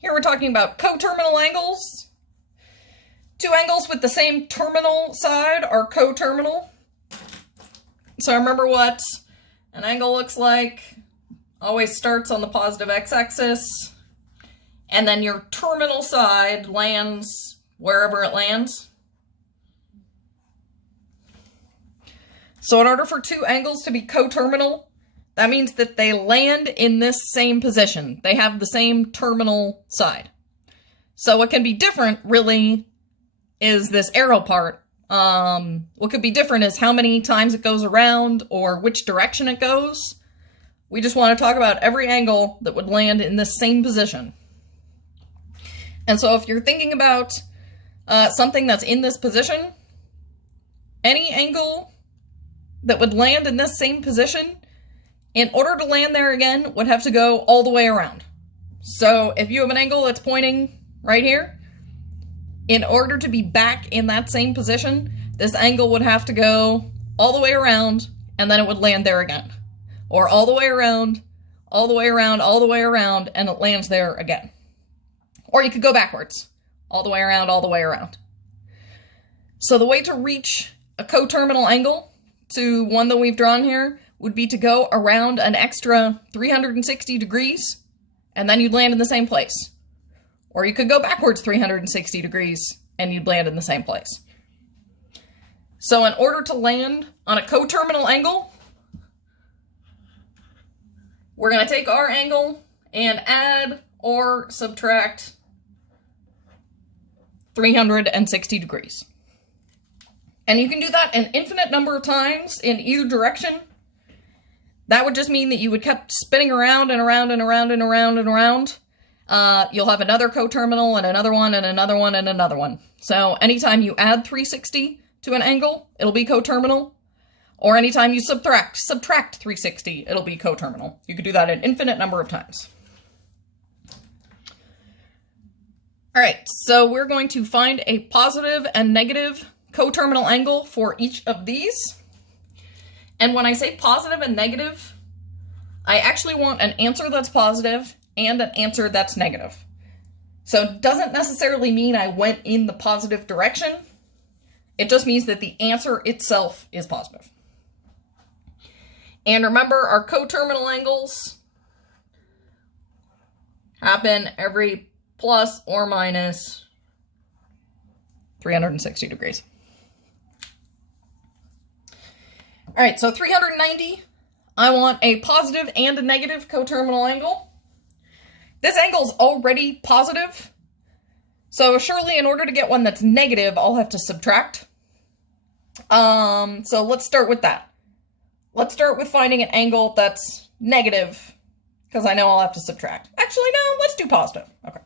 Here we're talking about coterminal angles. Two angles with the same terminal side are coterminal. So remember what an angle looks like. Always starts on the positive x-axis, and then your terminal side lands wherever it lands. So in order for two angles to be coterminal, that means that they land in this same position. They have the same terminal side. So what can be different, really, is this arrow part. What could be different is how many times it goes around or which direction it goes. We just want to talk about every angle that would land in this same position. And so if you're thinking about something that's in this position, any angle that would land in this same position, in order to land there again, would have to go all the way around. So if you have an angle that's pointing right here, in order to be back in that same position, this angle would have to go all the way around, and then it would land there again. Or all the way around, all the way around, all the way around, and it lands there again. Or you could go backwards, all the way around, all the way around. So the way to reach a coterminal angle to one that we've drawn here would be to go around an extra 360 degrees, and then you'd land in the same place. Or you could go backwards 360 degrees, and you'd land in the same place. So in order to land on a coterminal angle, we're going to take our angle and add or subtract 360 degrees. And you can do that an infinite number of times in either direction. That would just mean that you would keep spinning around and around and around and around and around. You'll have another coterminal and another one and another one and another one. So anytime you add 360 to an angle, it'll be coterminal. Or anytime you subtract 360, it'll be coterminal. You could do that an infinite number of times. All right, so we're going to find a positive and negative coterminal angle for each of these. And when I say positive and negative, I actually want an answer that's positive and an answer that's negative. So it doesn't necessarily mean I went in the positive direction. It just means that the answer itself is positive. And remember, our coterminal angles happen every plus or minus 360 degrees. All right, so 390, I want a positive and a negative coterminal angle. This angle's already positive, so surely in order to get one that's negative, I'll have to subtract. So let's start with that. Let's start with finding an angle that's negative, because I know I'll have to subtract. Actually, no, let's do positive. Okay.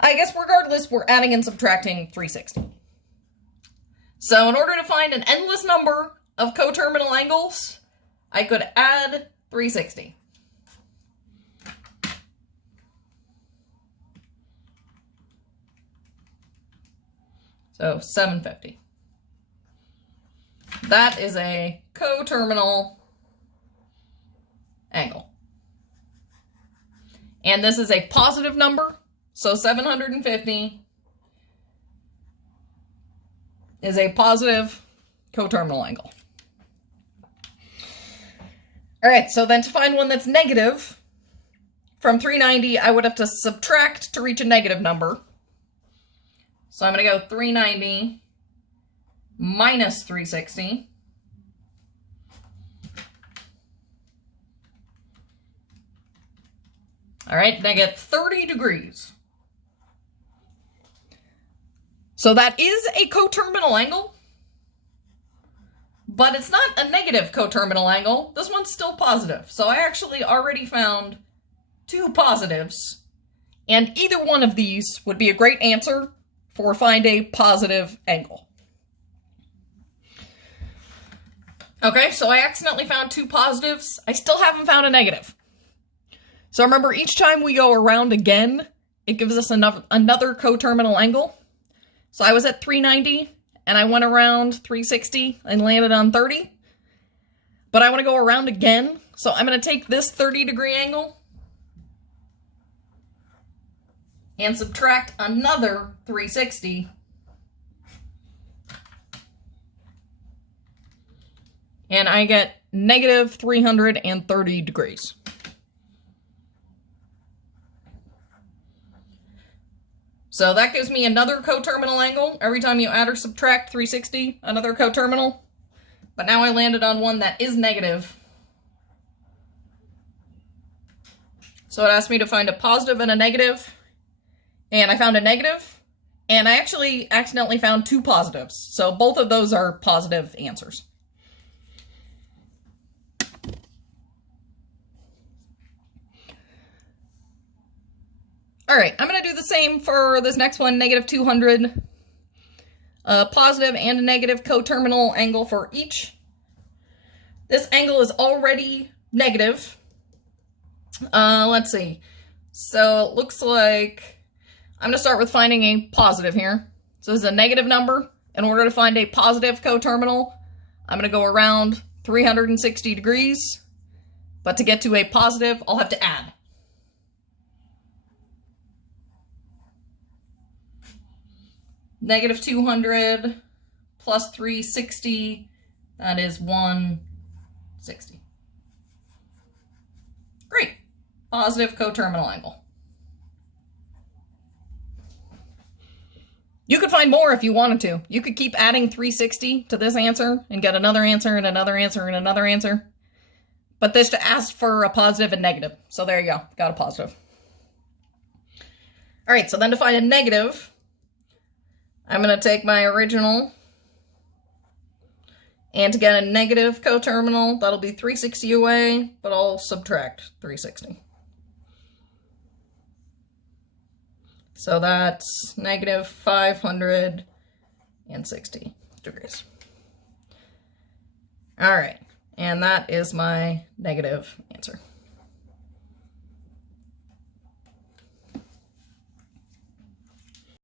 I guess regardless, we're adding and subtracting 360. So in order to find an endless number of coterminal angles, I could add 360. So 750. That is a coterminal angle. And this is a positive number, so 750 is a positive coterminal angle. All right, so then to find one that's negative, from 390, I would have to subtract to reach a negative number. So I'm going to go 390 minus 360. All right, and I get 30 degrees. So that is a coterminal angle, but it's not a negative coterminal angle. This one's still positive. So I actually already found two positives, and either one of these would be a great answer for find a positive angle. Okay, so I accidentally found two positives. I still haven't found a negative. So remember, each time we go around again, it gives us another coterminal angle. So I was at 390, and I went around 360 and landed on 30. But I want to go around again, so I'm going to take this 30-degree angle, and subtract another 360, and I get negative 330 degrees. So that gives me another coterminal angle. Every time you add or subtract 360, another coterminal. But now I landed on one that is negative. So it asked me to find a positive and a negative. And I found a negative. And I actually accidentally found two positives. So both of those are positive answers. All right, I'm going to do the same for this next one, negative 200. A positive and a negative coterminal angle for each. This angle is already negative. Let's see. So it looks like I'm going to start with finding a positive here. So this is a negative number. In order to find a positive coterminal, I'm going to go around 360 degrees. But to get to a positive, I'll have to add. Negative 200 plus 360, that is 160. Great. Positive coterminal angle. You could find more if you wanted to. You could keep adding 360 to this answer and get another answer and another answer and another answer. But this to ask for a positive and negative. So there you go. Got a positive. All right, so then to find a negative, I'm going to take my original, and to get a negative coterminal, that'll be 360 away, but I'll subtract 360. So that's negative 560 degrees. All right, and that is my negative answer.